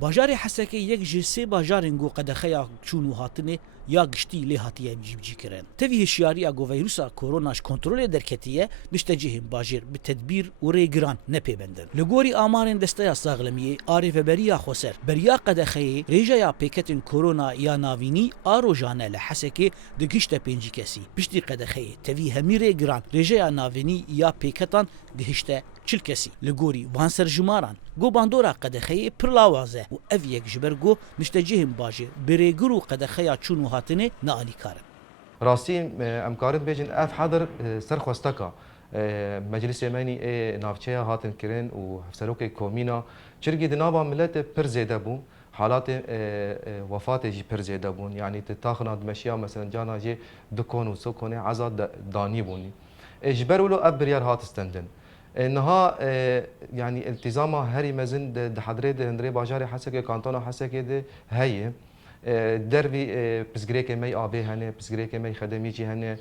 باجار حسکی یک جرسی باجارنگو قدخیا چونو هاتنه یا گشتی لی هاتیه جیبجی کرن. تفی هشیاری اگو ویروسا کروناش کنترل درکتیه مشتجهم باجر به تدبیر و ریگران نپیبندن. لگوری آمارن دسته ساغلمیه عارف بریا خسر بریا قدخی ریجا یا پیکتن کرونا یا ناوینی آروجانه لحسکی دگشت پنجی کسی. بشتی قدخی تفی همی ریگران ریجا یا ناوینی یا پیکتان گهشت چل کسی. لگوری وانسر جماران گو باندورا قدخی پرلاوازه و اف یک جبرگو مشتجهم باجر بریگرو قدخیا چونو هاتنه نالی کارن. راستی امکارت بیشن اف حاضر سرخوستکا مجلس یمنی نافچه هاتن کرن و هفسروک کومینا چرگی دنابا ملت پر زیده بون حالات وفات جی پر زیده بون یعنی تتاخنا دمشیا مثلا جانا جی دکون و سکونه عزاد دانی بونی اجبرولو ابريار هات استندن انها يعني التزام هري مزن د حضري د هندري باجاري حسكي كانتونا حسكي د هي دربي بسغريكي مي ابي هنه بسغريكي مي خدمي جي هنه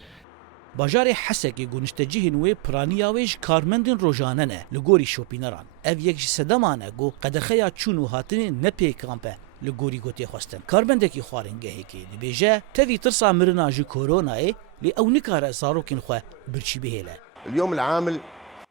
باجار حسکی گونشتجهن و پرانیاویج کارمندن روزانه لگوری شوپینران اف یک سدمانه گو قدخیا چونو هاتن نپی کامپه لگوری گوتی خواستن کارمندکی خوارنگه کی لبیجه تفی ترسا مرنا جو کورونای لی او نکاره زاروکن خو برچی بهله اليوم العامل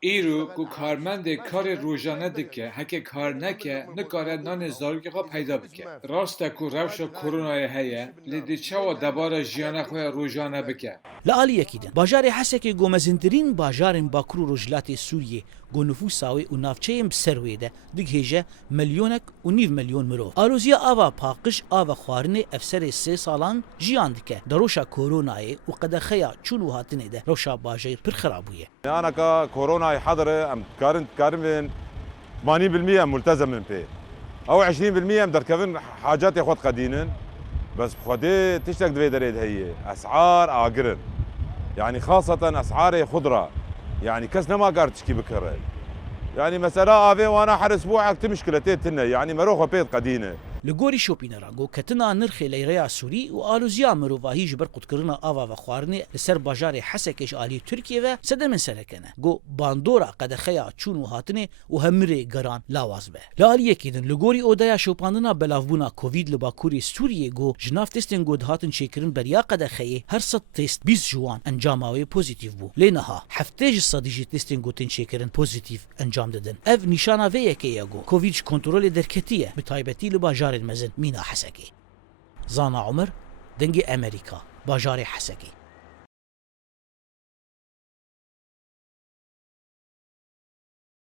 ایرو کو کارمند کار روزانه دکه هک کار نکه نکاره نان زاروکی خو پیدا بکه راست کو روش کرونای هيا لدی چوا دبار جیانه خو روزانه بکه لعلی یکیدن باجار حسکی گومزندرین باجارن باکرو رجلات سوریه گو نفوساوی و نافچهیم سرویده دگهجه ملیونک و نیو ملیون مرو آلوزیا آوا پاقش آوا خوارن افسر 3 سالان جیان دکه دروشا کورونای و قدخیا چونو هاتنه ده روشا باجر پر خرابویه انا كورونا حضر ام كارن 80% ملتزم به او 20% مدركبن حاجات ياخذ قدينن بس بخدي تشتك دوي دريد هي اسعار اقرن يعني خاصه اسعار خضره يعني كسنا ما قارتش كي بكره يعني مساله افي وانا حر اسبوع اكت مشكلتين يعني مروخه بيت قدينه لگوری شوپینران گو کتنا نرخ لیریا سوری و آلوزیا مروواهی جبر قدکرنا آوا و خوارنی لسر باجار حسکش آلی ترکیه و سدمن سرکنه گو باندورا قدخیا چونو هاتنه و همره گران لاواز به لالی یکیدن لگوری اودایا شوپاندنا بلاوبونا کووید لباکوری سوریه گو جناف تستن گود هاتن شکرن بریا قدخیه هر صد تست 20 جوان انجاماوی پوزیتیف بو لینها هفتهج صدیجی تستن گوتن شکرن پوزیتیف انجام دادن اف نشانه وی که گو کووید کنترل درکتیه بتایبتی لباجار المزن مينا حسكي زانا عمر دنجي أمريكا باجار حسكي